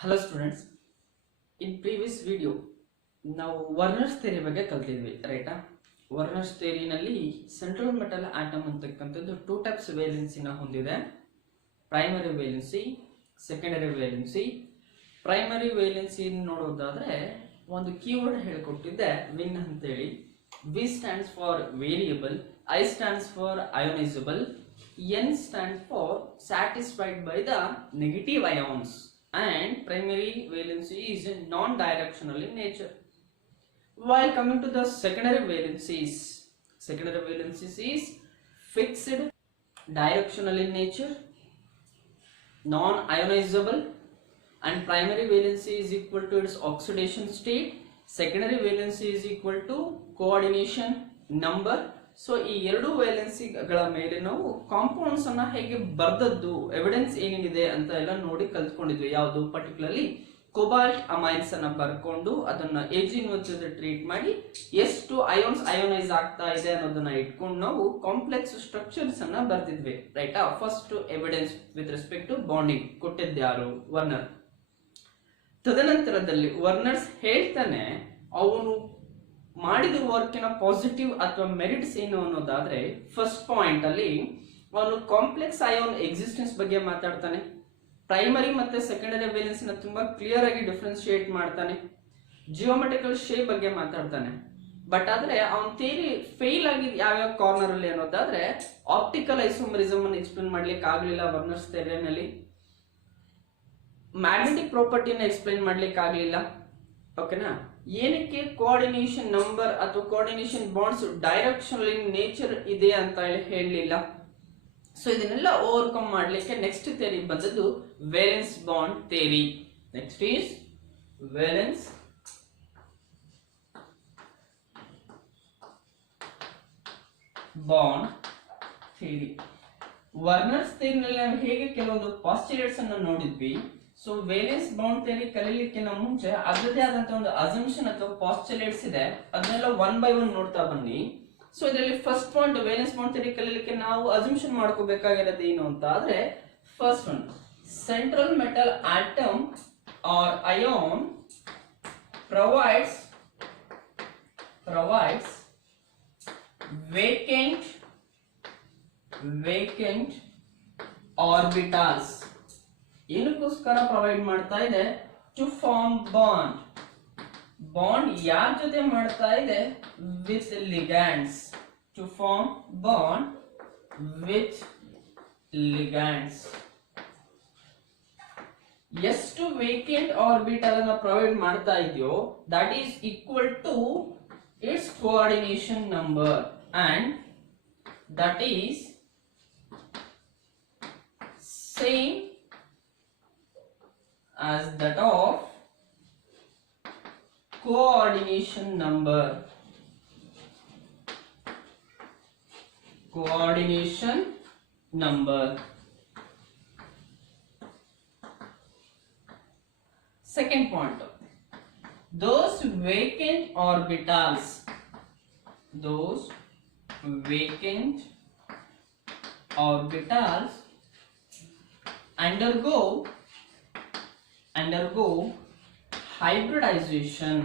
Hello students, in previous video ನಾವು ವರ್ನರ್ಸ್ theory ಬಗ್ಗೆ ಕಲ್ತಿದ್ವಿ ರೈಟಾ. ವರ್ನರ್ಸ್ ಥಿಯರಿನಲ್ಲಿ ಸೆಂಟ್ರಲ್ ಮೆಟಲ್ ಆಟಮ್ ಅಂತಕ್ಕಂಥದ್ದು ಟೂ ಟೈಪ್ಸ್ ವೇಲೆನ್ಸಿನ ಹೊಂದಿದೆ. Primary valency, secondary valency. Primary valency ನೋಡೋದಾದ್ರೆ ಒಂದು ಕೀವರ್ಡ್ ಹೇಳಿಕೊಟ್ಟಿದ್ದೆ, ವಿನ್ ಅಂತೇಳಿ. V stands for variable, I stands for ionisable, N stands for satisfied by the negative ions. And primary valency is non-directional in nature. While coming to the secondary valencies is fixed, directional in nature, non-ionizable, and primary valency is equal to its oxidation state. Secondary valency is equal to coordination number. So ಈ ಎರಡು ವೇಲೆನ್ಸಿಗಳ ಮೇಲೆ ನಾವು compounds ಅನ್ನ ಹೇಗೆ ಬರ್ದದ್ದು, evidence ಏನೇನಿದೆ ಅಂತ ಎಲ್ಲ ನೋಡಿ ಕಲ್ತ್ಕೊಂಡಿದ್ವಿ. ಯಾವುದು ಪರ್ಟಿಕ್ಯುಲರ್ಲಿ ಕೋಬಾಲ್ಟ್ ಅಮೈನ್ಸ್ ಅನ್ನ ಬರ್ಕೊಂಡು ಅದನ್ನ ಎಜಿನ್ ಟ್ರೀಟ್ ಮಾಡಿ ಎಷ್ಟು ಅಯೋನ್ಸ್ ಅಯೋನೈಸ್ ಆಗ್ತಾ ಇದೆ ಅನ್ನೋದನ್ನ ಇಟ್ಕೊಂಡು ನಾವು ಕಾಂಪ್ಲೆಕ್ಸ್ ಸ್ಟ್ರಕ್ಚರ್ಸ್ ಅನ್ನ ಬರ್ದಿದ್ವಿ ರೈಟಾ. First evidence with respect to bonding ಕೊಟ್ಟಿದ್ಯಾರು? ವರ್ನರ್. ತದನಂತರದಲ್ಲಿ ವರ್ನರ್ಸ್ ಹೇಳ್ತಾನೆ ಅವನು ಮಾಡಿದ ವರ್ಕಿನ ಪಾಸಿಟಿವ್ ಅಥವಾ ಮೆರಿಟ್ಸ್ ಏನು ಅನ್ನೋದಾದ್ರೆ, ಫಸ್ಟ್ ಪಾಯಿಂಟ್ ಅಲ್ಲಿ ಅವನು ಕಾಂಪ್ಲೆಕ್ಸ್ ಅಯೋನ್ ಎಕ್ಸಿಸ್ಟೆನ್ಸ್ ಬಗ್ಗೆ ಮಾತಾಡ್ತಾನೆ. ಪ್ರೈಮರಿ ಮತ್ತೆ ಸೆಕೆಂಡರಿ ವೇಲೆನ್ಸ್ ನ ತುಂಬಾ ಕ್ಲಿಯರ್ ಆಗಿ ಡಿಫ್ರೆನ್ಶಿಯೇಟ್ ಮಾಡ್ತಾನೆ. ಜಿಯೋಮೆಟ್ರಿಕಲ್ ಶೇಪ್ ಬಗ್ಗೆ ಮಾತಾಡ್ತಾನೆ. ಬಟ್ ಆದ್ರೆ ಅವನ ಥಿಯರಿ ಫೇಲ್ ಆಗಿ ಯಾವ್ಯಾವ ಕಾರ್ನರ್ ಅಲ್ಲಿ ಅನ್ನೋದಾದ್ರೆ, ಆಪ್ಟಿಕಲ್ ಐಸೋಮರಿಸಮ್ ಅನ್ನು ಎಕ್ಸ್ಪ್ಲೇನ್ ಮಾಡ್ಲಿಕ್ಕೆ ಆಗ್ಲಿಲ್ಲ ವರ್ನರ್ಸ್ ಥಿಯರಿನಲ್ಲಿ. ಮ್ಯಾಗ್ನೆಟಿಕ್ ಪ್ರಾಪರ್ಟಿನ ಎಕ್ಸ್ಪ್ಲೇನ್ ಮಾಡ್ಲಿಕ್ಕೆ ಆಗ್ಲಿಲ್ಲ. ಓಕೆನಾ? ಏನಕ್ಕೆ ಕೋಆರ್ಡಿನೇಷನ್ ನಂಬರ್ ಅಥವಾ coordination bonds directional in nature ಇದೆ ಅಂತ ಹೇಳಲಿಲ್ಲ. ಸೊ ಇದನ್ನೆಲ್ಲ ಓವರ್ಕಮ್ ಮಾಡ್ಲಿಕ್ಕೆ ನೆಕ್ಸ್ಟ್ ಥಿಯರಿ ಬಂದದ್ದು valence bond theory. Next is valence bond theory. Werner's ಥಿಯರಿನಲ್ಲಿ ನಾವು ಹೇಗೆ ಕೆಲವೊಂದು ಪಾಸ್ಚುಲೇಟ್ಸ್ ಅನ್ನು ನೋಡಿದ್ವಿ. ಸೊ ವೇಲೆನ್ಸ್ ಬಾಂಡ್ ಥಿಯರಿ ಕಲೀಲಿಕ್ಕೆ ನಾವು ಮುಂಚೆ ಅದರದೇ ಆದಂತಹ ಒಂದು ಅಸಂಪ್ಷನ್ ಅಥವಾ ಪಾಸ್ಚುಲೇಟ್ಸ್ ಇದೆ, ಅದನ್ನೆಲ್ಲ ಒನ್ ಬೈ ಒನ್ ನೋಡ್ತಾ ಬನ್ನಿ. ಸೊ ಇದರಲ್ಲಿ first point valence bond theory ಕಲೀಲಿಕ್ಕೆ ನಾವು ಅಸಂಪ್ಷನ್ ಮಾಡ್ಕೋಬೇಕಾಗಿರೋದು ಏನು ಅಂತ ಆದ್ರೆ, first one, central metal atom or ion provides vacant orbitals. ಏನಕ್ಕೋಸ್ಕರ ಪ್ರೊವೈಡ್ ಮಾಡ್ತಾ ಇದೆ? To form bond. ಬಾಂಡ್ ಯಾರ ಜೊತೆ ಮಾಡ್ತಾ ಇದೆ? With ligands. To form bond with ligands. ಎಷ್ಟು ವೇಕೆಂಟ್ ಆರ್ಬಿಟಲ್ ಅನ್ನ ಪ್ರೊವೈಡ್ ಮಾಡ್ತಾ ಇದೆಯೋ that is equal to its coordination number, and that is same as that of coordination number. Second point, those vacant orbitals undergo hybridization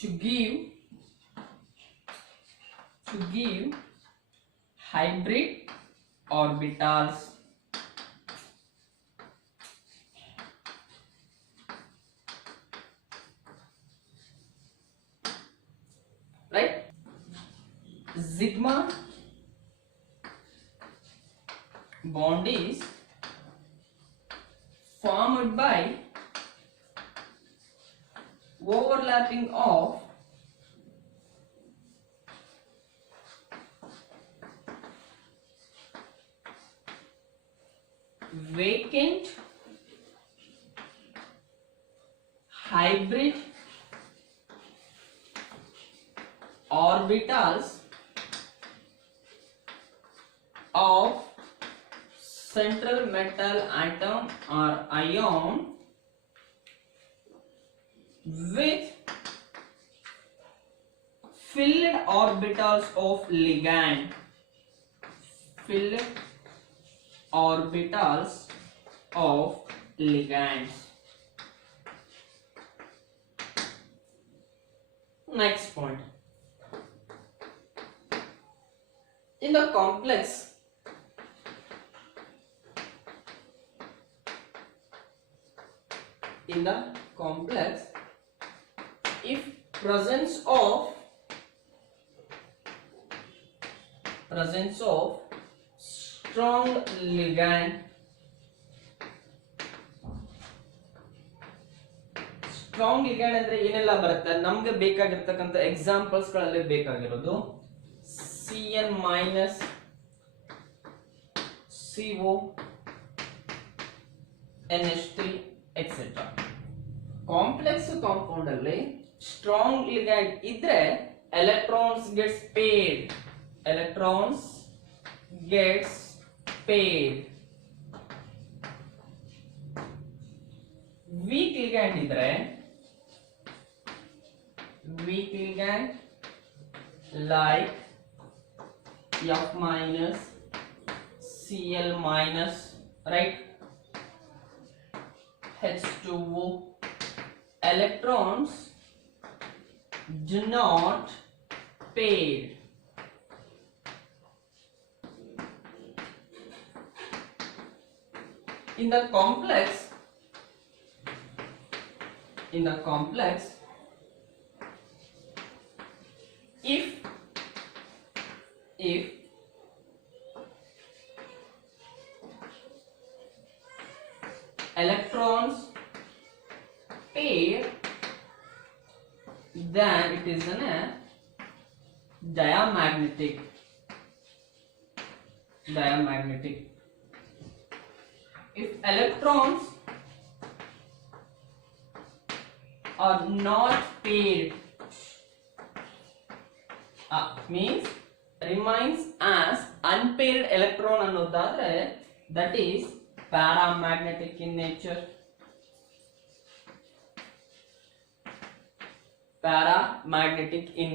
to give hybrid orbitals. Right? Sigma bond is formed by overlapping of vacant hybrid orbitals of central metal atom or ion with filled orbitals of ligand. filled orbitals of ligands. Next point. In the complex, if presence of strong ligand, strong ligand ಅಂದ್ರೆ ಏನೆಲ್ಲ ಬರುತ್ತೆ ನಮ್ಗೆ ಬೇಕಾಗಿರ್ತಕ್ಕಂಥ examples ಗಳಲ್ಲಿ ಬೇಕಾಗಿರೋದು Cn minus CO NH3 etc. Complex compound ಅಲ್ಲಿ strong ligand ಇದ್ರೆ electrons gets paid. weak ligand ಇದ್ರೆ like F minus Cl minus, right, H2O, electrons do not paid. In the complex, if electrons pair, then it is a diamagnetic. If electrons are not paired, means remains as unpaired electron ಅನ್ನೋದಾದ್ರೆ that is paramagnetic in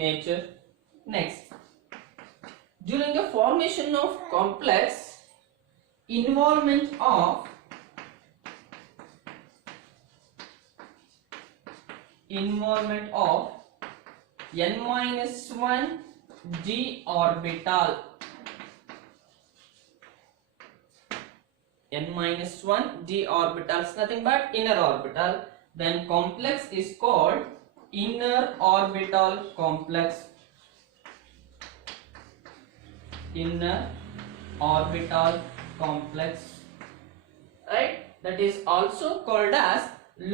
nature. Next, during the formation of complex, involvement of n-1 d orbital, n-1 d orbital is nothing but inner orbital, then complex is called inner orbital complex. Right, that is also called as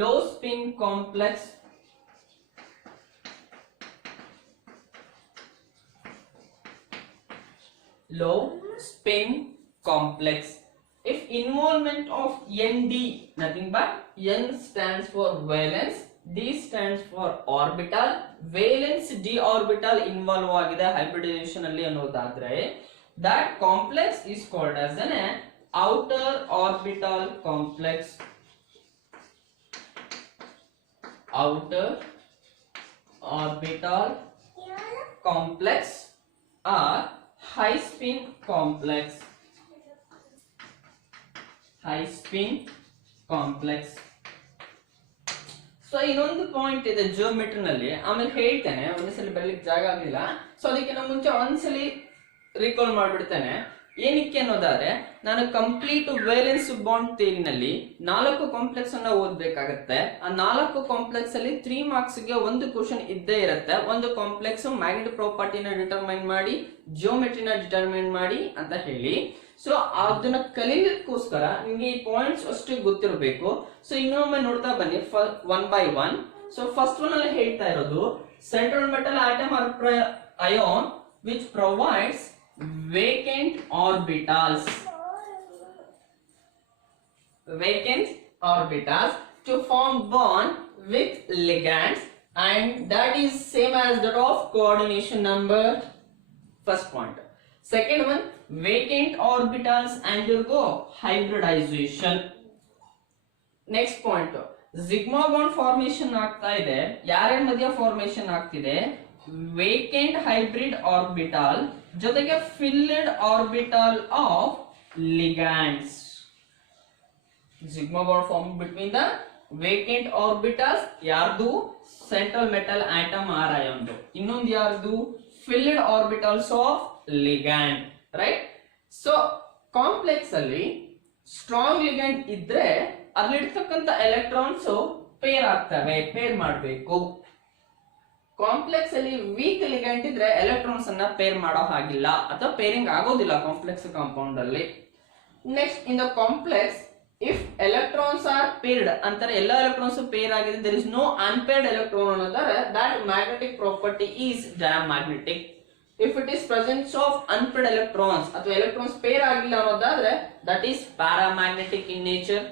low spin complex. If involvement of Nd, nothing but N stands for valence, D stands for orbital, valence d orbital involve ಆಗಿದೆ hybridization ಅಲ್ಲಿ ಅನ್ನೋದಾದ್ರೆ that complex is called as an outer orbital complex. Or high spin complex. So ಇನ್ನೊಂದು point ಇದೆ geometry ನಲ್ಲಿ, ಆಮೇಲೆ ಹೇಳ್ತೇನೆ, ಒಂದ್ಸಲಿ ಬರ್ಲಿಕ್ಕೆ ಜಾಗ ಆಗಲಿಲ್ಲ, ಸೊ ಅದಕ್ಕೆ ನಾನು ಮುಂಚೆ ಒಂದ್ಸಲಿ ರೀಕಾಲ್ ಮಾಡ್ಬಿಡ್ತೇನೆ. ಏನಕ್ಕೆ ಅನ್ನೋದಾದ್ರೆ ನಾನು ಕಂಪ್ಲೀಟ್ ವೇಲೆನ್ಸ್ ಬಾಂಡ್ ಥಿಯರಿನಲ್ಲಿ 4 ಕಾಂಪ್ಲೆಕ್ಸ್ ಅನ್ನ ಓದ್ಬೇಕಾಗತ್ತೆ. ಆ 4 ಕಾಂಪ್ಲೆಕ್ಸ್ ಅಲ್ಲಿ 3 ಮಾರ್ಕ್ಸ್ ಗೆ ಒಂದು ಕ್ವಶನ್ ಇದ್ದೇ ಇರುತ್ತೆ. ಒಂದು ಕಾಂಪ್ಲೆಕ್ಸ್ ಮ್ಯಾಗ್ನೆಟಿಕ್ ಪ್ರಾಪರ್ಟಿನ ಡಿಟರ್ಮೈನ್ ಮಾಡಿ, ಜಿಯೋಮೆಟ್ರಿನ ಡಿಟರ್ಮೈನ್ ಮಾಡಿ ಅಂತ ಹೇಳಿ. ಸೊ ಅದನ್ನ ಕಲೀಲಿಕ್ಕೋಸ್ಕರ ನಿಮ್ಗೆ ಈ ಪಾಯಿಂಟ್ಸ್ ಅಷ್ಟು ಗೊತ್ತಿರಬೇಕು. ಸೊ ಇನ್ನೊಮ್ಮೆ ನೋಡ್ತಾ ಬನ್ನಿ one by one. So first one ಅಲ್ಲಿ ಹೇಳ್ತಾ ಇರೋದು central metal atom or ion which provides vacant orbitals to form bond with ligands, and that is same as that of coordination number. First point. Second one, vacant orbitals undergo hybridization. Next point, sigma bond formation ಆಗ್ತಾ ಇದೆ. ಯಾರ್ಯಾರ ಮಧ್ಯ formation ಆಗ್ತಿದೆ? Vacant hybrid orbital ಜೊತೆಗೆ filled orbital of ligands. Sigma bond form between the vacant orbitals ಯಾರ್ದು central metal atom or ಅಯಾನ್ದು, ಇನ್ನೊಂದು ಯಾರ್ದು filled orbitals of ligand, right. So complex ಅಲ್ಲಿ ಸ್ಟ್ರಾಂಗ್ ಲಿಗ್ಯಾಂಡ್ ಇದ್ರೆ ಅಲ್ಲಿರ್ತಕ್ಕಂಥ ಎಲೆಕ್ಟ್ರಾನ್ಸ್ ಪೇರ್ ಆಗ್ತವೆ, ಪೇರ್ ಮಾಡಬೇಕು. ಕಾಂಪ್ಲೆಕ್ಸ್ ಅಲ್ಲಿ ವೀಕ್ ಲಿಗ್ಯಾಂಡ್ ಇದ್ರೆ ಎಲೆಕ್ಟ್ರಾನ್ಸ್ ಅನ್ನ ಪೇರ್ ಮಾಡೋ ಹಾಗಿಲ್ಲ ಅಥವಾ ಪೇರಿಂಗ್ ಆಗೋದಿಲ್ಲ ಕಾಂಪ್ಲೆಕ್ಸ್ ಕಾಂಪೌಂಡ್ ಅಲ್ಲಿ. Next in the complex if electrons are paired ಅಂತಾರೆ, ಎಲ್ಲ ಎಲೆಕ್ಟ್ರಾನ್ಸ್ ಪೇರ್ ಆಗಿದೆ, there is no unpaired electron ಅನ್ನೋದಾದ್ರೆ that magnetic property is diamagnetic. If it is presence of unpaired electrons ಅಥವಾ ಎಲೆಕ್ಟ್ರಾನ್ಸ್ ಪೇರ್ ಆಗಿಲ್ಲ ಅನ್ನೋದಾದ್ರೆ that is paramagnetic in nature.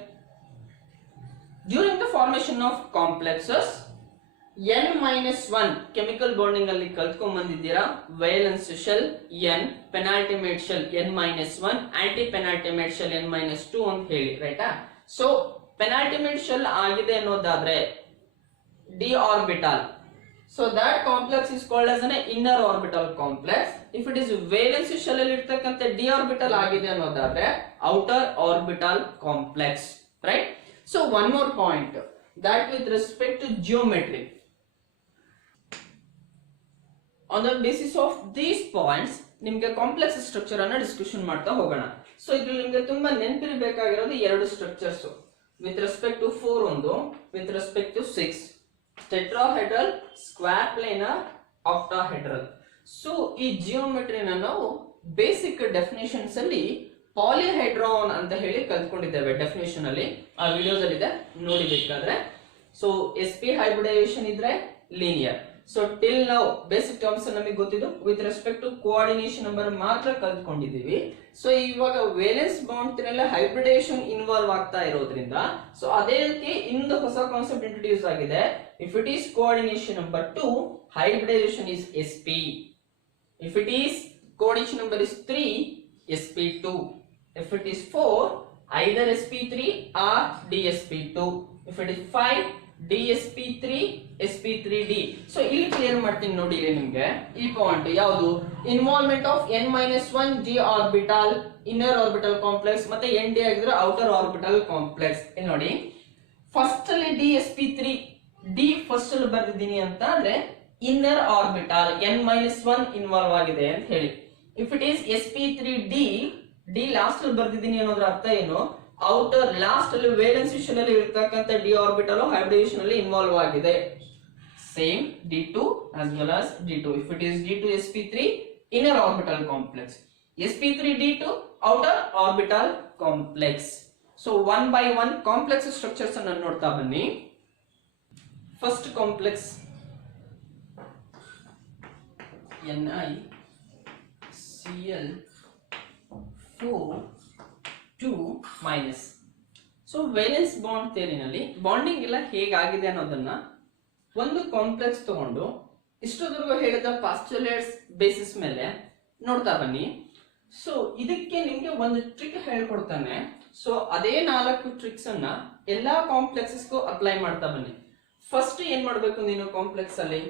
During the formation of complexes N-1 chemical bonding ಅಲ್ಲಿ ಕಲ್ತ್ಕೊಂಡ್ ಬಂದಿದ್ದೀರಾ. Valence shell N, penultimate shell N-1, anti penultimate shell N-2 ಅಂತ ಹೇಳಿ, ರೈಟಾ. So penultimate shell ಆಗಿದೆ ಅನ್ನೋದಾದ್ರೆ d orbital, so that complex is called as an inner orbital complex. If it is valence shell ಅಲ್ಲಿ ಇರ್ತಕ್ಕಂಥ d orbital ಆಗಿದೆ ಅನ್ನೋದಾದ್ರೆ outer orbital complex, right. So one more point, that with respect to geometry, on the basis of these points ನಿಮಗೆ complex structure ಅನ್ನ discussion ಮಾಡ್ತಾ ಹೋಗೋಣ. So ಇದ್ರಲ್ಲಿ ನಿಮಗೆ ತುಂಬಾ ನೆನಪಿರಬೇಕಾಗಿರೋದು ಎರಡು ಸ್ಟ್ರಕ್ಚರ್ಸ್, ವಿತ್ ರೆಸ್ಪೆಕ್ಟ್ ಟು 4 ಒಂದು, with respect to 6, tetrahedral, square planar, octahedral. So ಈ ಜಿಯೋಮೆಟ್ರಿನ ನಾವು ಬೇಸಿಕ್ ಡೆಫಿನೇಷನ್ಸ್ ಅಲ್ಲಿ ಪಾಲಿಹೈಡ್ರಾನ್ ಅಂತ ಹೇಳಿ ಕಲ್ತ್ಕೊಂಡಿದ್ದೇವೆ. ಡೆಫಿನೇಷನ್ ಅಲ್ಲಿ ಆ ವಿಡಿಯೋಸ್ ಅಲ್ಲಿ ಇದೆ, ನೋಡಿ ಬೇಕಾದ್ರೆ. ಸೊ sp ಹೈಬ್ರಿಡೈಸೇಷನ್ ಇದ್ರೆ ಲೀನಿಯರ್. ಸೊ ಟಿಲ್ ನಾವು ಬೇಸಿಕ್ ಟರ್ಮ್ಸ್ ನಮಗೆ ಗೊತ್ತಿದ್ದು, with respect to coordination number ಮಾತ್ರ ಕಲ್ತ್ಕೊಂಡಿದ್ದೀವಿ. ಸೊ ಇವಾಗ ವೇಲೆನ್ಸ್ ಬಾಂಡ್ ಹೈಬ್ರಿಡೇಷನ್ ಇನ್ವಾಲ್ವ್ ಆಗ್ತಾ ಇರೋದ್ರಿಂದ ಸೊ ಅದೇ ರೀತಿ ಇನ್ನೊಂದು ಹೊಸ ಕಾನ್ಸೆಪ್ಟ್ ಇಂಟ್ರೊಡ್ಯೂಸ್ ಆಗಿದೆ. If it is coordination number 2, hybridisation is sp. If it is coordination number is 3, sp2. If it is 4, either sp3 or dsp2. If it is 5, dsp3, sp3d. So ಇಲ್ಲಿ clear ಮಾಡ್ತೀನಿ ನೋಡಿ ಇಲ್ಲಿ ನಿಮಗೆ ಈ point ಯಾವುದು, involvement of n-1 d orbital, inner orbital complex, ಮತ್ತೆ nd ಆಗಿದ್ರೆ outer orbital complex. ಇಲ್ಲಿ ನೋಡಿ ಫಸ್ಟ್ ಅಲ್ಲಿ dsp3 d ಫಸ್ಟ್ ಅಲ್ಲಿ ಬರ್ದಿದ್ದೀನಿ ಅಂತ ಅಂದ್ರೆ ಇನ್ನರ್ ಆರ್ಬಿಟಲ್ n-1 ಇನ್ವಾಲ್ವ್ ಆಗಿದೆ ಅಂತ ಹೇಳಿ. If it is sp3d, D last ಅಲ್ಲಿ ಬರ್ದಿದ್ದೀನಿ ಅನ್ನೋದ್ರ ಅರ್ಥ ಏನು, ಔಟರ್ ಲಾಸ್ಟ್ ಅಲ್ಲಿ ವೇಲೆನ್ಸ್ ಶೆಲ್ ಅಲ್ಲಿ ಇರತಕ್ಕಂತ ಡಿ ಆರ್ಬಿಟಲ್ ಹೈಬ್ರಿಡೇಷನ್ ಅಲ್ಲಿ ಇನ್ವಾಲ್ವ್ ಆಗಿದೆ. Same d2 as well as d2. If it is d2 sp3, inner orbital complex, sp3 d2 outer orbital complex. So one by one complex structures ಅನ್ನು ನೋಡ್ತಾ ಬನ್ನಿ. First complex NiCl4 2-. So valence bond ಥಿಯರಿನಲ್ಲಿ bonding ಎಲ್ಲ ಹೇಗಾಗಿದೆ ಅನ್ನೋದನ್ನ ಒಂದು complex ತಗೊಂಡು ಇಷ್ಟೊಂದು ಹೇಳಿದ ಪಾಸ್ಟುಲೇಟ್ಸ್ ಬೇಸಿಸ್ ಮೇಲೆ ನೋಡ್ತಾ ಬನ್ನಿ. ಸೊ ಇದಕ್ಕೆ ನಿಮ್ಗೆ ಒಂದು ಟ್ರಿಕ್ ಹೇಳ್ಕೊಡ್ತಾನೆ. ಸೊ ಅದೇ 4 ಟ್ರಿಕ್ಸ್ ಅನ್ನ ಎಲ್ಲಾ ಕಾಂಪ್ಲೆಕ್ಸಸ್ಗೂ ಅಪ್ಲೈ ಮಾಡ್ತಾ ಬನ್ನಿ. ಫಸ್ಟ್ ಏನ್ ಮಾಡ್ಬೇಕು, ನೀನು ಕಾಂಪ್ಲೆಕ್ಸ್ ಅಲ್ಲಿ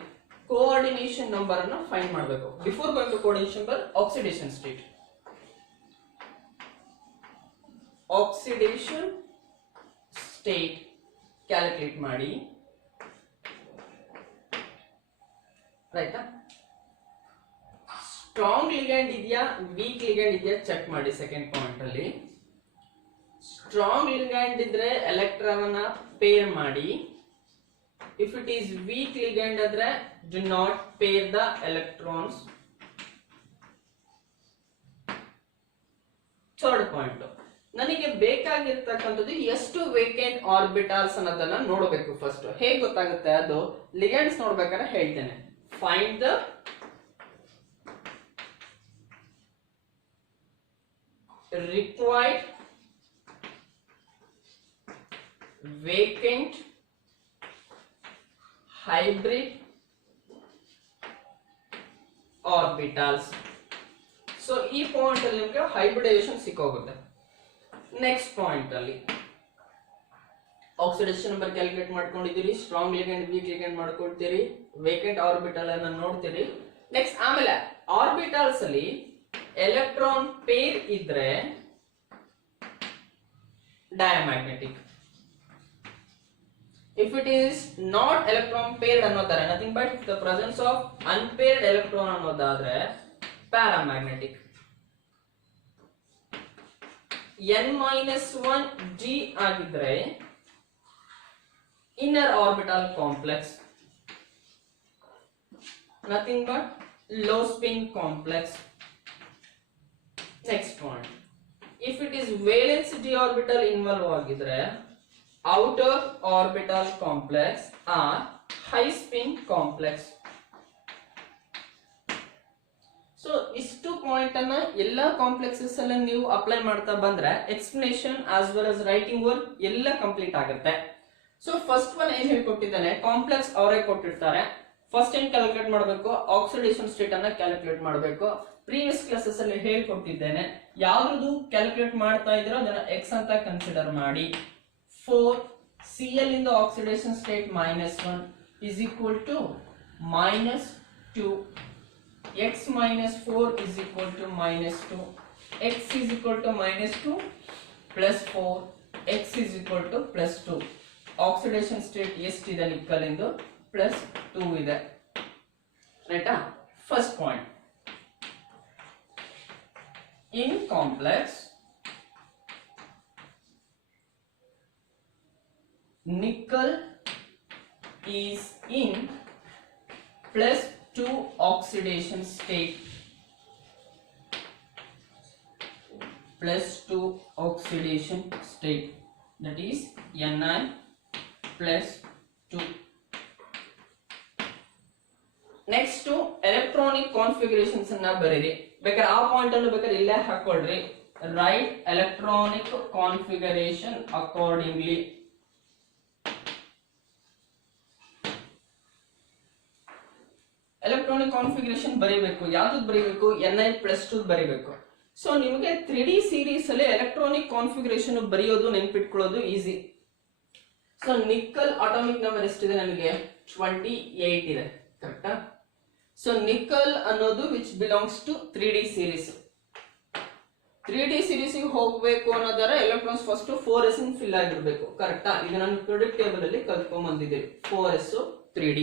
ಕೋಆರ್ಡಿನೇಷನ್ ನಂಬರ್ ಅನ್ನ ಫೈಂಡ್ ಮಾಡಬೇಕು. Before going to coordination number, oxidation state, oxidation state calculate ಮಾಡಿ, ರೈಟಾ. ಸ್ಟ್ರಾಂಗ್ ಲಿಗ್ಯಾಂಡ್ ಇದೆಯಾ, ವೀಕ್ ಲಿಗ್ಯಾಂಡ್ ಇದೆಯಾ ಚೆಕ್ ಮಾಡಿ. ಸೆಕೆಂಡ್ ಪಾಯಿಂಟ್ ಅಲ್ಲಿ ಸ್ಟ್ರಾಂಗ್ ಲಿಗ್ಯಾಂಡ್ ಇದ್ರೆ ಎಲೆಕ್ಟ್ರಾನ್ ಅನ್ನ ಪೇರ್ ಮಾಡಿ. If it is weak ligand ಆದ್ರೆ do not pair the electrons. Third point, ನನಗೆ ಬೇಕಾಗಿರ್ತಕ್ಕಂಥದ್ದು ಎಷ್ಟು ವೇಕೆಂಟ್ ಆರ್ಬಿಟಲ್ಸ್ ಅನ್ನೋದನ್ನ ನೋಡಬೇಕು. ಫಸ್ಟ್ ಹೇಗೆ ಗೊತ್ತಾಗುತ್ತೆ ಅದು, ಲಿಗ್ಯಾಂಡ್ಸ್ ನೋಡ್ಬೇಕಾದ್ರೆ ಹೇಳ್ತೇನೆ. Find the required vacant hybrid orbitals. So ಈ ಪಾಯಿಂಟ್ ಅಲ್ಲಿ ನಿಮಗೆ ಹೈಬ್ರಿಡೈಸೇಷನ್ ಸಿಕ್ಕೋಗುತ್ತೆ. ನೆಕ್ಸ್ಟ್ ಪಾಯಿಂಟ್ ಅಲ್ಲಿ ಆಕ್ಸಿಡೇಷನ್ ನಂಬರ್ ಕ್ಯಾಲ್ಕುಲೇಟ್ ಮಾಡ್ಕೊಂಡಿದ್ದೀರಿ, ಸ್ಟ್ರಾಂಗ್ ಲಿಗಂಡ್ ವೀಕ್ ಲಿಗಂಡ್ ಮಾಡ್ಕೊಳ್ತೀರಿ, ವೇಕೆಂಟ್ ಆರ್ಬಿಟಲ್ ಅನ್ನ ನೋಡ್ತೀರಿ. ನೆಕ್ಸ್ಟ್ ಆಮೇಲೆ ಆರ್ಬಿಟಲ್ಸ್ ಅಲ್ಲಿ ಎಲೆಕ್ಟ್ರಾನ್ ಪೇರ್ ಇದ್ರೆ diamagnetic. If it is not electron paired ಅನ್ನೋದಾದ್ರೆ nothing but the presence of unpaired electron ಅನ್ನೋದಾದ್ರೆ paramagnetic. n-1 d ಆಗಿದ್ರೆ inner orbital complex, nothing but low spin complex. Next point, if it is valence d orbital involve ಆಗಿದ್ರೆ outer orbital complex or high spin complex. So ಇಷ್ಟು point ಅನ್ನ ಎಲ್ಲಾ complexes ಅಲ್ಲಿ ನೀವು apply ಮಾಡ್ತಾ ಬಂದ್ರೆ explanation as well as writing work ಎಲ್ಲ complete ಆಗುತ್ತೆ. ಸೊ ಫಸ್ಟ್ ಒನ್ ಏನ್ ಹೇಳ್ಕೊಟ್ಟಿದ್ದಾನೆ, ಕಾಂಪ್ಲೆಕ್ಸ್ ಅವರೇ ಕೊಟ್ಟಿರ್ತಾರೆ. ಫಸ್ಟ್ ಏನ್ ಕ್ಯಾಲ್ಕುಲೇಟ್ ಮಾಡಬೇಕು, ಆಕ್ಸಿಡೇಷನ್ ಸ್ಟೇಟ್ ಅನ್ನ ಕ್ಯಾಲ್ಕುಲೇಟ್ ಮಾಡಬೇಕು. ಪ್ರೀವಿಯಸ್ ಕ್ಲಾಸಸ್ ಅಲ್ಲಿ ಹೇಳ್ಕೊಟ್ಟಿದ್ದೇನೆ, ಯಾವ್ದು ಕ್ಯಾಲ್ಕುಲೇಟ್ ಮಾಡ್ತಾ ಇದ್ರೋ ಅದನ್ನ ಎಕ್ಸ್ ಅಂತ ಕನ್ಸಿಡರ್ ಮಾಡಿ. 4 Cl in the oxidation state -1 is equal to -2. X minus 4 is equal to -2. X is equal to -2 plus 4. X is equal to +2. Oxidation state ಎಷ್ಟಿದೆ nickel ಇಂದು +2 ಇದೆ. ರೈಟಾ? First point, in complex nickel is in +2 oxidation state. +2 oxidation state, that is Ni+2. Next to electronic configurations ಅನ್ನ ಬರೀರಿ. ಬೇಕಾದ್ರೆ ಆ point ಅನ್ನು ಬೇಕಾದ್ರೆ ಇಲ್ಲೇ ಹಾಕೊಳ್ಳ್ರಿ. Write electronic configuration accordingly. Electronic configuration ಬರೀಬೇಕು. ಯಾವ್ದು ಬರೀಬೇಕು? Ni+2 ಬರೀಬೇಕು. ಸೊ ನಿಮಗೆ 3D ಸೀರೀಸ್ ಅಲ್ಲಿ ಎಲೆಕ್ಟ್ರಾನಿಕ್ ಕಾನ್ಫಿಗರೇಷನ್ ಬರೆಯೋದು ನೆನ್ಪಿಟ್ಕೊಳ್ಳೋದು easy. So nickel atomic number ಎಷ್ಟಿದೆ ನಮಗೆ? 28 ಇದೆ. ಕರೆಕ್ಟಾ? ಸೊ ನಿಕ್ಕಲ್ ಅನ್ನೋದು which belongs to 3D series. 3D series ಹೋಗ್ಬೇಕು ಅನ್ನೋದರ ಎಲೆಕ್ಟ್ರಾನ್ಸ್ ಫಸ್ಟ್ 4s ಫಿಲ್ ಆಗಿರ್ಬೇಕು. ಕರೆಕ್ಟಾ? ಇದು ನಾನು ಪ್ರಿಡಿಕ್ಟ್ ಟೇಬಲ್ ಅಲ್ಲಿ ಕಲ್ತ್ಕೊಂಡ್ ಬಂದಿದ್ದೀವಿ. 4s 3D.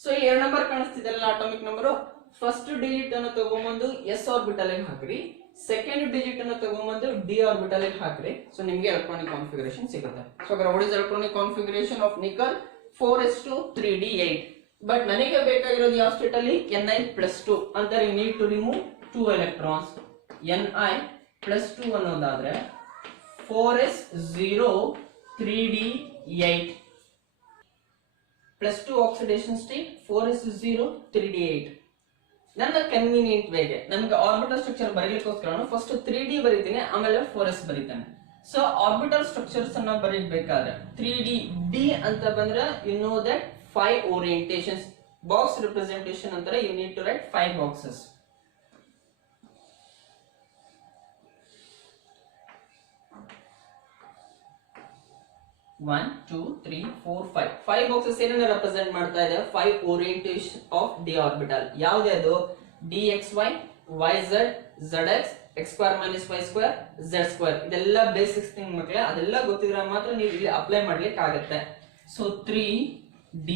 ಸೊ ಇಲ್ಲಿ 2 ನಂಬರ್ ಕಾಣಿಸ್ತಿದೆಲ್ಲ ಅಟಾಮಿಕ್ ನಂಬರ್. ಫಸ್ಟ್ ಡಿಜಿಟ್ ಅನ್ನು ತಗೊಂಡ್ಬಂದು s ಆರ್ಬಿಟಲ್ ಗೆ ಹಾಕ್ರಿ, ಸೆಕೆಂಡ್ ಡಿಜಿಟ್ ಅನ್ನು ತಗೊಂಡ್ಬಂದು d ಆರ್ಬಿಟಲ್ ಗೆ ಹಾಕ್ರಿ. ಸೊ ನಿಮಗೆ ಎಲೆಕ್ಟ್ರಾನಿಕ್ ಕಾನ್ಫಿಗರೇಷನ್ ಸಿಗುತ್ತೆ. So what is electronic configuration of nickel? 4s2 3d8. But ನನಗೆ ಬೇಕಾಗಿರೋದು ಯಾವ ಸ್ಟೇಟ್ ಅಲ್ಲಿ? Ni+2 ಅಂತ. You need to remove 2 electrons. Ni+2 ಅನ್ನೋದಾದ್ರೆ 4s0 3d8 +2 oxidation state 4s0 3d8. ನನ್ನ ಕನ್ವೀನಿಯಂಟ್ ವೇಗೆ ನಮಗೆ ಆರ್ಬಿಟಲ್ ಸ್ಟ್ರಕ್ಚರ್ ಬರೀಲಿಕ್ಕೋಸ್ಕರ ಫಸ್ಟ್ 3d ಬರೀತೀನಿ, ಆಮೇಲೆ 4s ಬರೀತಾನೆ. ಸೊ ಆರ್ಬಿಟಲ್ ಸ್ಟ್ರಕ್ಚರ್ಸ್ ಅನ್ನ ಬರೀಬೇಕಾದ್ರೆ 3d d ಅಂತ ಬಂದ್ರೆ you know that 5 orientations. Box representation ಅಂತಾರೆ. You need to write 5 boxes. One, two, three, four, five. 5 boxes ಏನನ್ನ ರೆಪ್ರೆಸೆಂಟ್ ಮಾಡ್ತಾ ಇದೆ? 5 ಓರಿಯಂಟೇಷನ್ ಆಫ್ ಡಿ ಆರ್ಬಿಟಲ್. ಯಾವ್ದು ಅದು? dxy, yz, zx, x² - y² z². ಇದೆಲ್ಲ ಬೇಸಿಕ್ಸ್ ಥಿಂಗ್ ಮಕ್ಕಳೇ, ಅದೆಲ್ಲ ಗೊತ್ತಿದ್ರೆ ಮಾತ್ರ ನೀವು ಇಲ್ಲಿ ಅಪ್ಲೈ ಮಾಡ್ಲಿಕ್ಕೆ ಆಗುತ್ತೆ. So 3d.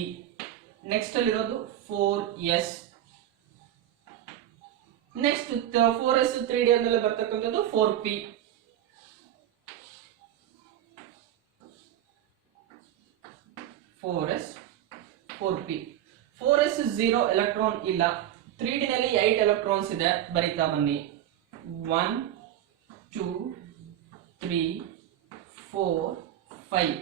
ನೆಕ್ಸ್ಟ್ ಅಲ್ಲಿ ಇರೋದು 4s. ನೆಕ್ಸ್ಟ್ 4s 3d ಅಂದಲ್ಲ ಬರ್ತಕ್ಕಂಥದ್ದು 4p. 4s 4p. 4s 0 electron ಇಲ್ಲ. 3d ನಲ್ಲಿ 8 ಎಲೆಕ್ಟ್ರಾನ್ಸ್ ಇದೆ. ಬರೀತಾ ಬನ್ನಿ. 1 2 3 4 5.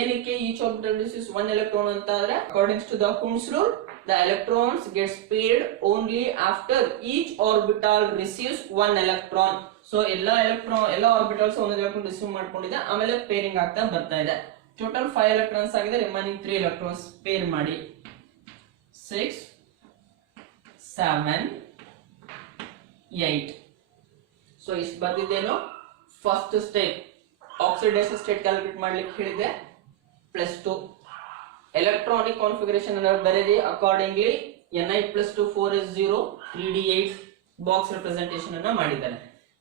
ಏನಕ್ಕೆ each orbital receives 1 electron ಅಂತ ಆದ್ರೆ according to the Coulomb's rule the electrons gets paired only after each orbital receives 1 electron. So ಎಲ್ಲ ಆರ್ಬಿಟಲ್ಸ್ 1 ಎಲೆಕ್ಟ್ರಾನ್ ರಿಸೀವ್ ಮಾಡ್ಕೊಂಡಿದೆ, ಆಮೇಲೆ ಪೇರಿಂಗ್ ಆಗ್ತಾ ಬರ್ತಾ ಇದೆ. ಟೋಟಲ್ 5 ಎಲೆಕ್ಟ್ರಾನ್ಸ್ ಆಗಿದೆ. ರಿಮೈನಿಂಗ್ 3 ಎಲೆಕ್ಟ್ರಾನ್ಸ್ ಪೇರ್ ಮಾಡಿ. 6 7 8. ಸೊ ಇಷ್ಟು ಬರ್ತಿದ್ದೇನು? First step oxidation state calculate ಮಾಡ್ಲಿಕ್ಕೆ ಹೇಳಿದೆ. plus 2. Electronic configuration ಅನ್ನು ಬರೆದಿ accordingly Ni plus 2 4 is 0 3d8 box representation ಅನ್ನ ಮಾಡಿದ್ದಾರೆ.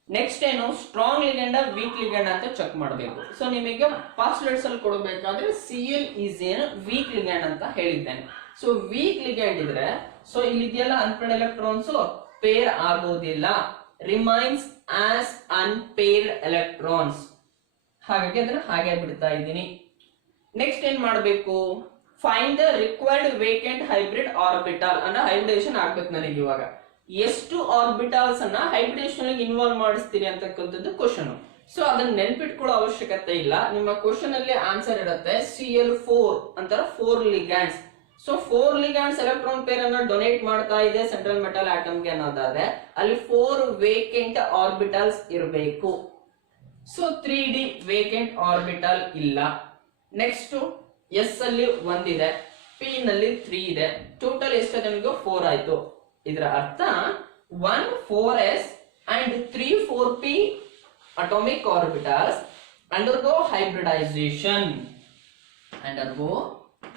ನೆಕ್ಸ್ಟ್ ಏನು ಸ್ಟ್ರಾಂಗ್ ಲಿಗಂಡ್ ವೀಕ್ ಲಿಗಂಡ್ ಅಂತ ಚೆಕ್ ಮಾಡಬೇಕು. ಸೊ ನಿಮಗೆ ಪಾಸ್ಟ್ಲೇಟ್ಸ್ ಅಲ್ಲಿ ಕೊಡಬೇಕಾದ್ರೆ Cl is ಏನು ವೀಕ್ ಲಿಗಂಡ್ ಅಂತ ಹೇಳಿದ್ದೇನೆ. ಸೊ ವೀಕ್ ಲಿಗಂಡ್ ಇದ್ರೆ ಸೊ ಇಲ್ಲಿ ಇದೆಯಲ್ಲ ಅನ್ಪೇರ್ಡ್ ಎಲೆಕ್ಟ್ರಾನ್ಸ್ ಪೇರ್ ಆಗೋದಿಲ್ಲ, ರಿಮೈನ್ಸ್ ಆಸ್ ಅನ್ಪೇರ್ಡ್ ಎಲೆಕ್ಟ್ರಾನ್ಸ್. ಹಾಗಾಗಿ ಅದನ್ನ ಹಾಗೆ ಬಿಡ್ತಾ ಇದ್ದೀನಿ. ನೆಕ್ಸ್ಟ್ ಏನ್ ಮಾಡಬೇಕು, find the required vacant hybrid orbital ಅನ್ನ ಹೈಬ್ರಿಡೇಷನ್ ಆಗ್ಬೇಕು ನನಗೆ. ಇವಾಗ ಎಷ್ಟು ಆರ್ಬಿಟಲ್ಸ್ ಅನ್ನ ಹೈಬ್ರಿಡೇಷನ್ ಇನ್ವಾಲ್ವ್ ಮಾಡಿಸ್ತೀನಿ ಅಂತಕ್ಕಂಥದ್ದು ಕ್ವಶನ್. ಸೊ ಅದನ್ನ ನೆನ್ಪಿಟ್ಕೊಳ್ಳೋ ಅವಶ್ಯಕತೆ ಇಲ್ಲ, ನಿಮ್ಮ ಕ್ವಶನ್ ಅಲ್ಲಿ ಆನ್ಸರ್ ಇರುತ್ತೆ Cl4 ಅಂತರ 4 ligands. So 4 ligands electron pair ಅನ್ನ ಡೊನೇಟ್ ಮಾಡ್ತಾ ಇದೆ ಸೆಂಟ್ರಲ್ ಮೆಟಲ್ ಆಟಮ್ ಗೆ ಅನ್ನೋದಾದ್ರೆ ಅಲ್ಲಿ 4 ವೇಕೆಂಟ್ ಆರ್ಬಿಟಲ್ಸ್ ಇರಬೇಕು. ಸೊ 3D ವೇಕೆಂಟ್ ಆರ್ಬಿಟಲ್ ಇಲ್ಲ. ನೆಕ್ಸ್ಟ್ ಎಸ್ ಅಲ್ಲಿ 1 ಇದೆ, ಪಿ ನಲ್ಲಿ 3 ಇದೆ, ಟೋಟಲ್ ಎಷ್ಟು ನಮಗೆ 4 ಆಯ್ತು. ಇದರ ಅರ್ಥ 1 4s and 3 4p atomic orbitals undergo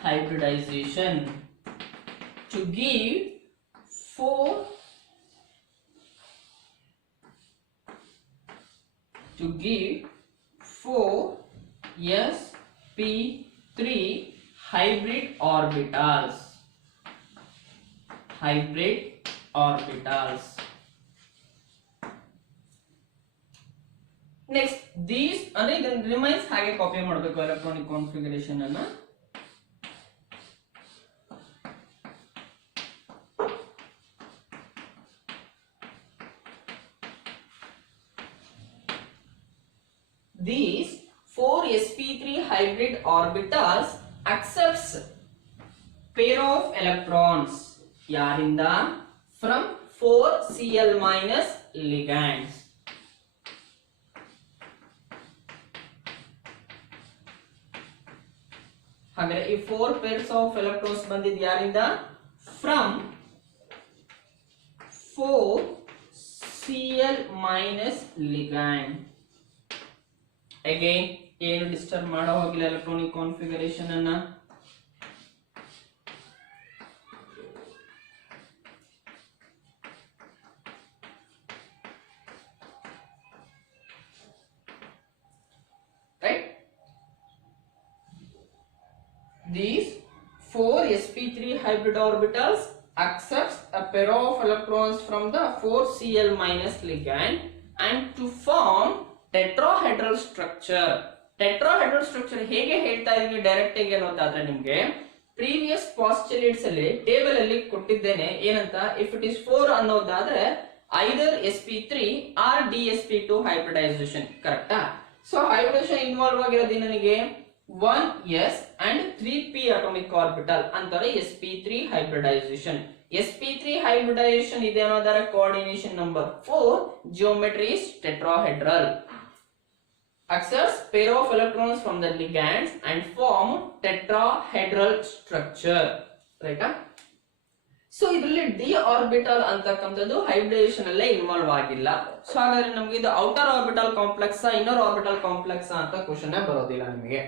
hybridization to give 4sp3 hybrid orbitals. Next these ಅಂದ್ರೆ ಇದನ್ನ ರಿಮೈನ್ಸ್ ಹಾಗೆ ಕಾಪಿ ಮಾಡಬೇಕು ಎಲೆಕ್ಟ್ರಾನಿಕ್ ಕಾನ್ಫಿಗರೇಷನ್ ಅನ್ನ. These 4sp3 hybrid orbitals accepts pair of electrons ಯಾರಿಂದ from 4Cl minus ligands. ಹಾಗಾದ್ರೆ ಈ 4 pairs of electrons ಬಂದಿದ್ ಯಾರಿಂದ from 4Cl minus ligand. Again ಏನು ಡಿಸ್ಟರ್ಬ್ ಮಾಡೋ ಹೋಗಿಲ್ಲ ಎಲೆಕ್ಟ್ರಾನಿಕ್ ಕಾನ್ಫಿಗರೇಷನ್ ಅನ್ನ. These 4sp3 hybrid orbitals accepts a pair of electrons from the 4Cl minus ligand and to form tetrahedral structure. Tetrahedral structure ಹೇಗೆ ಹೇಳ್ತಾ ಇದೀನಿ direct ಆಗಿ ಅನ್ನೋದಾದ್ರೆ ನಿಮಗೆ ಪ್ರೀವಿಯಸ್ ಪಾಸ್ಚುಲೇಟ್ಸ್ ಅಲ್ಲಿ ಟೇಬಲ್ ಅಲ್ಲಿ ಕೊಟ್ಟಿದ್ದೇನೆ ಏನಂತ, ಇಫ್ ಇಟ್ ಇಸ್ 4 ಅನ್ನೋದಾದ್ರೆ either sp3 or dsp2 hybridization. ಕರೆಕ್ಟಾ? ಸೊ ಹೈಬ್ರಿಡೇಷನ್ ಇನ್ವಾಲ್ವ್ ಆಗಿರೋದು ನನಗೆ 1s and 3p atomic orbital ಅಂತಾರೆ sp3 hybridization. sp3 hybridization ಇದೆ ಅನ್ನೋದರ coordination number 4, geometry is tetrahedral, accepts pair of electrons from the ligands and form tetrahedral structure. Right? So ಇದರಲ್ಲಿ D orbital ಅಂತಕ್ಕಂಥದ್ದು hybridisation ಅಲ್ಲೇ involve ಆಗಿಲ್ಲ. So ಹಾಗಾದ್ರೆ ನಮ್ಗೆ ಇದು outer orbital complex inner orbital complex ಅಂತ ಕ್ವಶನ್ ಬರೋದಿಲ್ಲ ನಿಮಗೆ.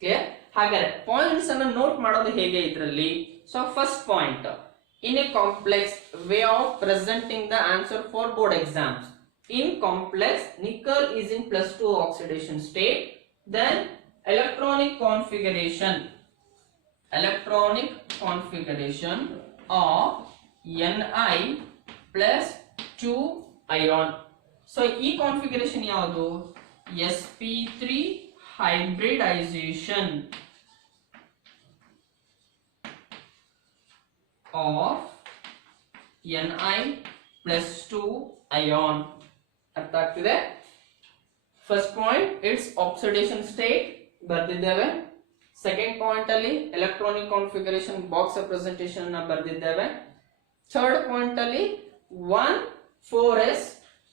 ಕ್ಲಿಯರ್? ಹಾಗಾದ್ರೆ ಪಾಯಿಂಟ್ಸ್ ಅನ್ನು ನೋಟ್ ಮಾಡೋದು ಹೇಗೆ ಇದರಲ್ಲಿ. So first point, in a complex way of presenting the answer for board exams. In complex nickel is in +2 oxidation state, then electronic configuration of Ni plus 2 ion. So ಈ configuration ಯಾವುದು? sp3 hybridization of Ni plus 2 ion. ಅರ್ಥ ಆಗ್ತಿದೆ? First point it's oxidation state ಬರ್ದಿದ್ದೇವೆ. Second point ಅಲ್ಲಿ electronic configuration box representation ಅನ್ನ ಬರ್ದಿದ್ದೇವೆ. Third point ಅಲ್ಲಿ 1 4s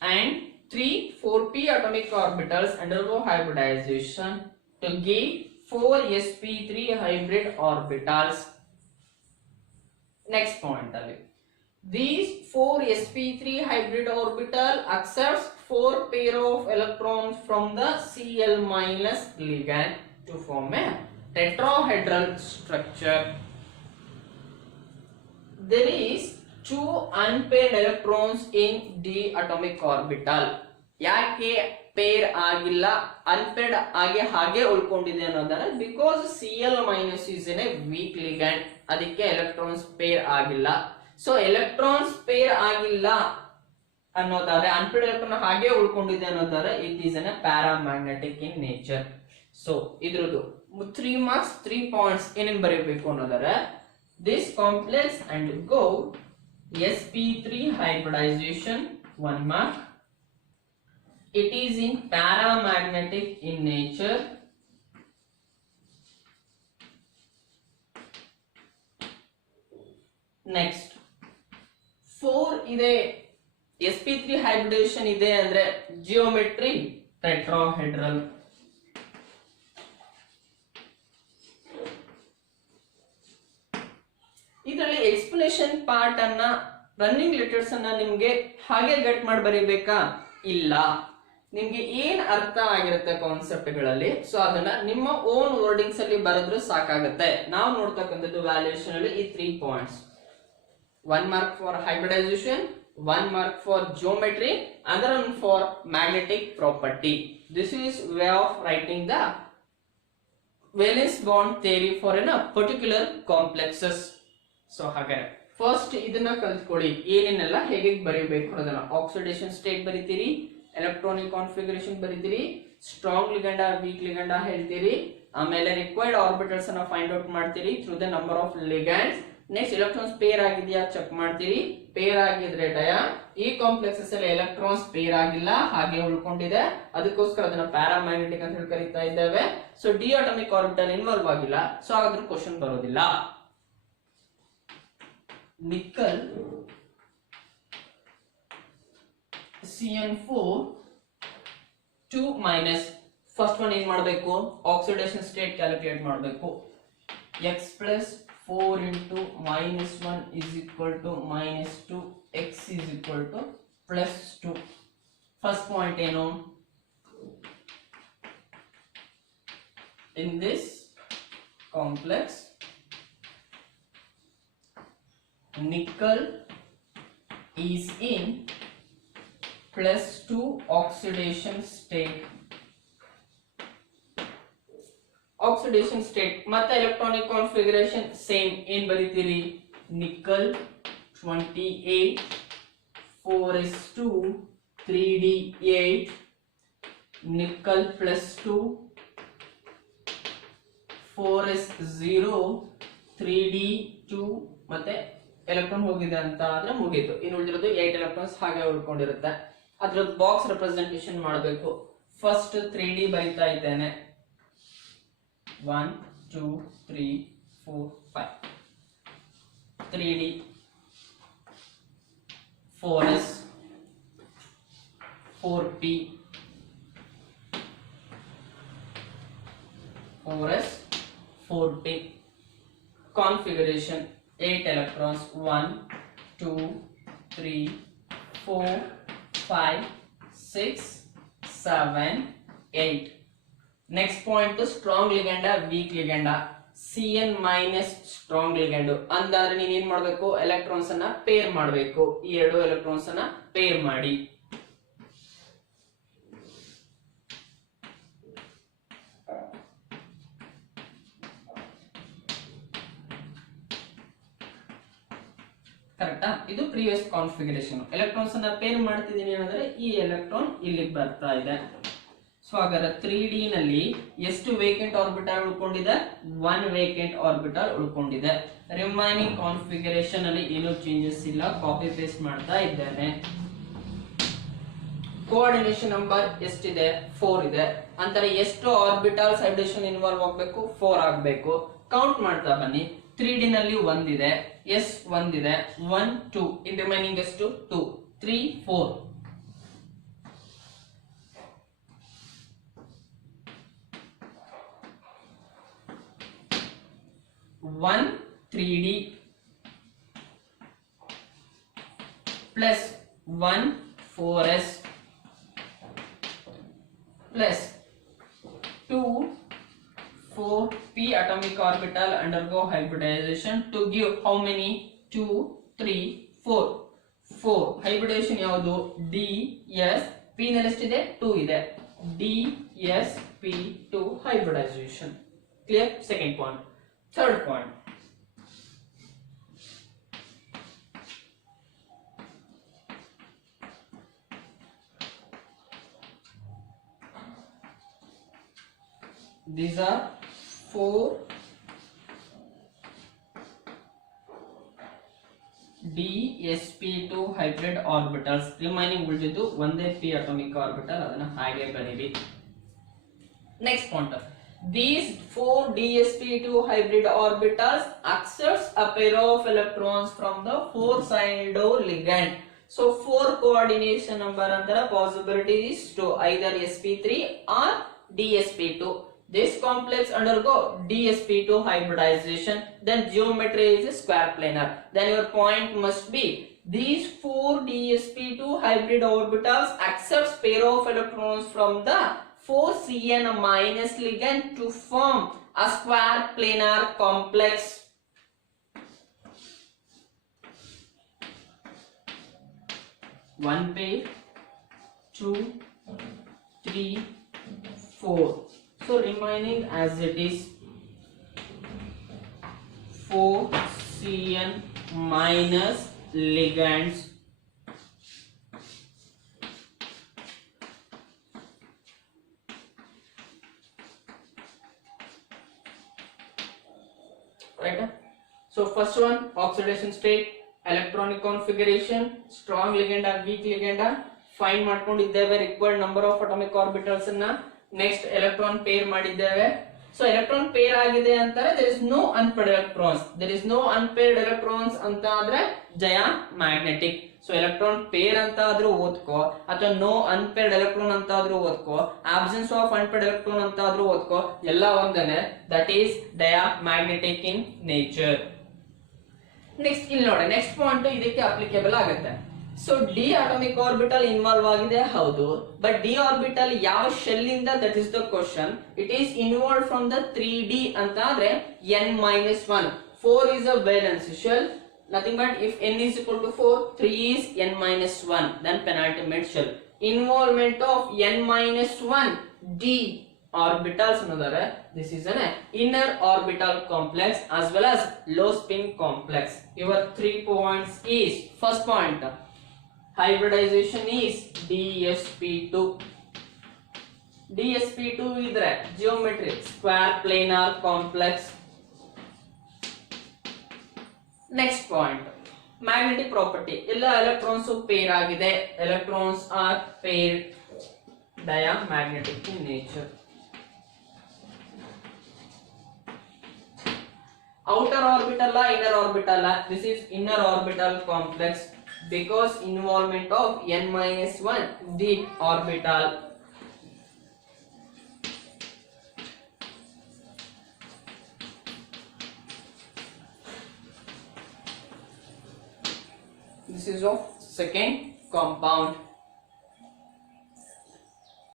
and 3 4p atomic orbitals undergo hybridization to give 4sp3 hybrid orbitals. Next point ಅಲ್ಲಿ these 4sp3 hybrid orbital accepts 4 pair of electrons from the Cl minus ligand to form a tetrahedral structure, there is 2 unpaired electrons in d atomic orbital. ಯಾಕೆ pair ಆಗಿಲ್ಲ, unpaired ಆಗಿ ಹಾಗೆ ಉಳ್ಕೊಂಡಿದೆ ಅನ್ನೋದಾದ್ರೆ because Cl minus is a weak ligand, ಅದಕ್ಕೆ electrons pair ಆಗಿಲ್ಲ. ಸೊ electrons pair ಆಗಿಲ್ಲ ಅನ್ನೋದಾದ್ರೆ, ಅನ್ಪೇರ್ಡ್ ಎಲೆಕ್ಟ್ರಾನ್ ಹಾಗೆ ಉಳ್ಕೊಂಡಿದೆ ಅನ್ನೋದಾದ್ರೆ it is an paramagnetic in nature. So ಇದ್ರದ್ದು 3 marks 3 points ಏನೇನ್ ಬರೆಯಬೇಕು ಅನ್ನೋದಾದ್ರೆ this complex undergo sp3 hybridization 1 mark. It is in paramagnetic in nature. Next 4 ಇದೆ, sp3 hybridization ಇದೆ ಅಂದ್ರೆ geometry tetrahedral. ಇದರಲ್ಲಿ ಎಕ್ಸ್ಪ್ಲನೇಷನ್ ಪಾರ್ಟ್ ಅನ್ನ, ರನ್ನಿಂಗ್ ಲೆಟರ್ಸ್ ಅನ್ನ ನಿಮ್ಗೆ ಹಾಗೆ ಗೆಟ್ ಮಾಡಿ ಬರೀಬೇಕಾ? ಇಲ್ಲ, ನಿಮ್ಗೆ ಏನ್ ಅರ್ಥ ಆಗಿರುತ್ತೆ ಕಾನ್ಸೆಪ್ಟ್ ಗಳಲ್ಲಿ, ಸೊ ಅದನ್ನ ನಿಮ್ಮ ಓನ್ ವರ್ಡಿಂಗ್ಸ್ ಅಲ್ಲಿ ಬರೆದ್ರೆ ಸಾಕಾಗುತ್ತೆ. ನಾವು ನೋಡ್ತಕ್ಕಂಥದ್ದು ವ್ಯಾಲ್ಯೂಯೇಷನ್ ಅಲ್ಲಿ ಈ 3 points, 1 mark for hybridisation, 1 mark for geometry, other one for magnetic property. This is way of writing the valence bond theory for an particular complexes. So ಹಾಗಾದ್ರೆ ಫಸ್ಟ್ ಇದನ್ನ ಕಲ್ತ್ಕೊಳ್ಳಿ, ಏನೇನೆಲ್ಲ ಹೇಗೆ ಬರೀಬೇಕು ಅನ್ನೋದನ್ನ. ಆಕ್ಸಿಡೇಷನ್ ಸ್ಟೇಟ್ ಬರೀತೀರಿ, ಎಲೆಕ್ಟ್ರಾನಿಕ್ ಕಾನ್ಫಿಗರೇಷನ್ ಬರೀತೀರಿ, strong ಲಿಗಂಡ ವೀಕ್ ಲಿಗಂಡ ಹೇಳ್ತೀರಿ, ಆಮೇಲೆ ರಿಕ್ವೈರ್ಡ್ ಆರ್ಬಿಟಲ್ಸ್ ಅನ್ನ ಫೈಂಡ್ ಔಟ್ ಮಾಡ್ತೀರಿ through the number of ligands. Next electrons pair ಆಗಿದೆಯಾ ಚೆಕ್ ಮಾಡ್ತೀರಿ, ಪೇರ್ ಆಗಿದ್ರೆ ಡಯಾ. ಈ ಕಾಂಪ್ಲೆಕ್ಸಸ್ ಅಲ್ಲಿ ಎಲೆಕ್ಟ್ರಾನ್ಸ್ ಪೇರ್ ಆಗಿಲ್ಲ, ಹಾಗೆ ಉಳ್ಕೊಂಡಿದೆ, ಅದಕ್ಕೋಸ್ಕರ ಅದನ್ನ ಪ್ಯಾರಾಮ್ಯಾಗ್ನೆಟಿಕ್ ಅಂತ ಹೇಳಿ ಕರೀತಾ ಇದ್ದೇವೆ. So D atomic orbital involve ಆಗಿಲ್ಲ, ಸೊ ಹಾಗಾದ್ರೆ ಕ್ವಶನ್ ಬರೋದಿಲ್ಲ. Nickel Cn4 2 minus, first one ಏನ್ ಮಾಡಬೇಕು, ಆಕ್ಸಿಡೇಷನ್ ಸ್ಟೇಟ್ ಕ್ಯಾಲ್ಕುಲೇಟ್ ಮಾಡಬೇಕು. x plus 4 into minus 1 is equal to minus 2, x is equal to plus 2. First point ಏನು, in this complex nickel is in plus 2 oxidation state. Oxidation state ಮತ್ತೆ electronic configuration same, ಏನ್ ಬರೀತೀರಿ, nickel 28 4s2 3d8, nickel plus 2 4s0 3d2, ಮತ್ತೆ electron ಹೋಗಿದೆ ಅಂತ ಆದ್ರೆ ಮುಗೀತು, ಇನ್ನು ಉಳಿದಿರೋದು 8 ಎಲೆಕ್ಟ್ರಾನ್ಸ್ ಹಾಗೆ ಉಳ್ಕೊಂಡಿರುತ್ತೆ. ಅದ್ರದ್ದು ಬಾಕ್ಸ್ ರೆಪ್ರೆಸೆಂಟೇಷನ್ ಮಾಡಬೇಕು. ಫಸ್ಟ್ 3D ಬರೀತಾ ಇದ್ದೇನೆ, 1 2 3 4 5, 3D 4s 4p 4s 4p. configuration 8 electrons, 1 2 3 4 5 6 7 8. next point to strong ligand weak ligand. Cn minus strong ligand ಅಂದಾದ್ರೆ ನೀನು ಏನು ಮಾಡಬೇಕು, ಎಲೆಕ್ಟ್ರಾನ್ಸ್ ಅನ್ನ ಪೇರ್ ಮಾಡಬೇಕು. ಈ ಎರಡು ಎಲೆಕ್ಟ್ರಾನ್ಸ್ ಅನ್ನ ಪೇರ್ ಮಾಡಿ. ಕರೆಕ್ಟಾ? ಇದು ಪ್ರೀವಿಯಸ್ ಕಾನ್ಫಿಗರೇಷನ್. ಎಲೆಕ್ಟ್ರಾನ್ಸ್ ಅನ್ನ ಪೇರ್ ಮಾಡ್ತಿದ್ದೀನಿ ಅಂದ್ರೆ ಈ ಎಲೆಕ್ಟ್ರಾನ್ ಇಲ್ಲಿಗೆ ಬರ್ತಾ ಇದೆ. ಸೊ ಹಾಗಾದ್ರೆ 3D ನಲ್ಲಿ ಎಷ್ಟು ವೇಕೆಂಟ್ ಆರ್ಬಿಟಲ್ ಉಳ್ಕೊಂಡಿದೆ, 1 ವೇಕೆಂಟ್ ಆರ್ಬಿಟಲ್ ಉಳ್ಕೊಂಡಿದೆ. ರಿಮೈನಿಂಗ್ ಕಾನ್ಫಿಗರೇಷನ್ ಅಲ್ಲಿ ಏನೂ ಚೇಂಜಸ್ ಇಲ್ಲ, ಕಾಪಿ ಪೇಸ್ಟ್ ಮಾಡ್ತಾ ಇದ್ದೇನೆ. ಕೋಆರ್ಡಿನೇಷನ್ ನಂಬರ್ ಎಷ್ಟಿದೆ, 4 ಇದೆ. ಅಂತಾರೆ ಎಷ್ಟು ಆರ್ಬಿಟಲ್ ಹೈಬ್ರಿಡೇಷನ್ ಇನ್ವಾಲ್ವ್ ಆಗಬೇಕು, 4 ಆಗಬೇಕು. ಕೌಂಟ್ ಮಾಡ್ತಾ ಬನ್ನಿ. 3D ನಲ್ಲಿ 1 ಇದೆ, ಎಸ್ 1 ಇದೆ, 1 2, ಇನ್ ರಿಮೈನಿಂಗ್ ಎಷ್ಟು 2 3 4. 1 3D plus 1 4s plus 2 4 p atomic orbital undergo hybridization to give how many? 2, 3, 4. 4 hybridization ಯಾವುದು? D S P ನಲ್ಲಿ ಎಷ್ಟಿದೆ? 2 ಇದೆ. D S P 2 hybridization. Clear? Second point. Third point. These are 4 dsp2 hybrid orbitals. Remaining ಉಳಿದಿದ್ದು ಒಂದೇ p atomic orbital, ಅದನ್ನ ಹಾಗೆ ಬರೀರಿ. Next point. These 4 dsp2 hybrid orbitals accepts a pair of electrons from the 4-side ligand. So 4 coordination number andara possibility is to either sp3 or dsp2. This complex undergo dsp2 hybridization. Then geometry is square planar. Then your point must be these 4 dsp2 hybrid orbitals accepts pair of electrons from the 4cn minus ligand to form a square planar complex. One pair, 2, 3, 4. So remaining as it is 4cn minus ligands. Right? So first one, oxidation state, electronic configuration, strong ligand or weak ligand, find ಮಾಡ್ಕೊಂಡಿದ್ದೇವೆ required number of atomic orbitals ಅನ್ನ. Next electron pair ಮಾಡಿದ್ದೇವೆ. So electron pair ಆಗಿದೆ ಅಂತಾರೆ, there is no unpaired electrons. There is no unpaired electrons ಅಂತ ಆದ್ರೆ ಜಯ magnetic. So electron pair ಅಂತ ಆದ್ರೂ ಓದ್ಕೋ, ಅಥವಾ no unpaired electron ಅಂತ ಆದ್ರೂ ಓದ್ಕೋ, absence of unpaired electron ಅಂತ ಆದ್ರೂ ಓದ್ಕೋ, ಎಲ್ಲ ಒಂದೇನೆ. That is diamagnetic in nature. Next ಇಲ್ಲಿ ನೋಡಿ, next point ಇದಕ್ಕೆ applicable ಆಗುತ್ತೆ. So d atomic orbital involve ಆಗಿದೆ, ಹೌದು. But d orbital ಯಾವ shell ಇಂದ, that is the question. It is involved from the 3d ಅಂತ ಆದ್ರೆ n-1. 4 is a valence shell. Nothing but if n is equal to 4, 3 is n-1, then penultimate shell. Involvement of n-1 d orbitals another. This is an inner orbital complex as well as low spin complex. Your 3 points is, first point, hybridization is dsp2. dsp2 idre geometry square planar complex. Next point, magnetic property. Illa electrons pair agide, electrons are paired, diamagnetic in nature. Outer orbital, inner orbital. This is inner orbital complex because involvement of n-1 d orbital. This is of second compound.